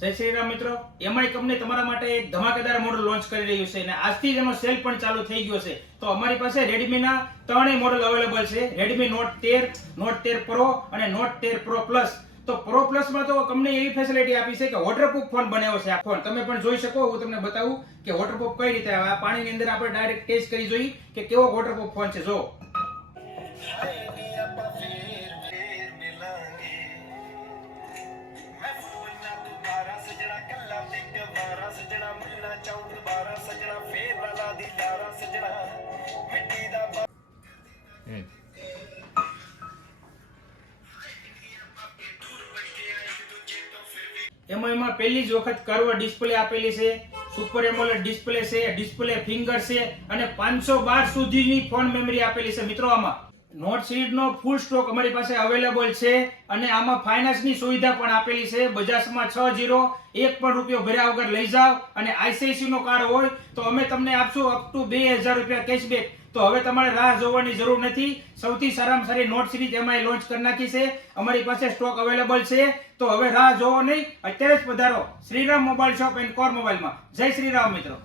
જય શ્રી રામ મિત્રો, MI company તમારા માટે એક ધમાકેદાર મોડલ લોન્ચ કરી રહ્યું છે અને આજથી જ એનો સેલ પણ ચાલુ થઈ ગયો છે. તો અમારી પાસે રેડમીના ત્રણેય મોડલ અવેલેબલ છે. રેડમી નોટ 13, નોટ 13 પ્રો અને નોટ 13 પ્રો પ્લસ. તો પ્રો પ્લસમાં તો કંપની એવી ફેસિલિટી આપી છે કે વોટરપ્રૂફ ફોન બનાવ્યો છે. આ ફોન તમે પણ જોઈ શકો. હું તમને બતાવું કે વોટરપ્રૂફ કઈ રીતે આવે. આ પાણીની અંદર આપણે ડાયરેક્ટ ટેસ્ટ કરી જોઈએ કે કેવો વોટરપ્રૂફ ફોન છે. જો એમાં પહેલી જ વખત કર્વ ડિસ્પ્લે આપેલી છે, સુપર એમોલેડ ડિસ્પ્લે છે, ડિસ્પ્લે ફિંગર છે અને 512 સુધીની ફોન મેમરી આપેલી છે. મિત્રો આમાં નોટ સિરીઝનો ફૂલ સ્ટોક અમારી પાસે અવેલેબલ છે અને આમાં ફાઇનાન્સની સુવિધા પણ આપેલી છે. બજાજમાં 60 એક પણ રૂપિયો ભર્યા વગર લઈ જાવ અને આઈસીઆઈસી નો કાર્ડ હોય તો અમે તમને આપશું અપ ટુ 2000 રૂપિયા કેશબેક. તો હવે તમારે રાહ જોવાની જરૂર નથી. સૌથી સારામાં સારી નોટ સિરીઝ એમાં લોન્ચ કરી નાખી છે. અમારી પાસે સ્ટોક અવેલેબલ છે. તો હવે રાહ જોવો નહીં, અત્યારે જ પધારો Shriram mobile shop and core મોબાઈલમાં. જય શ્રી રામ મિત્રો.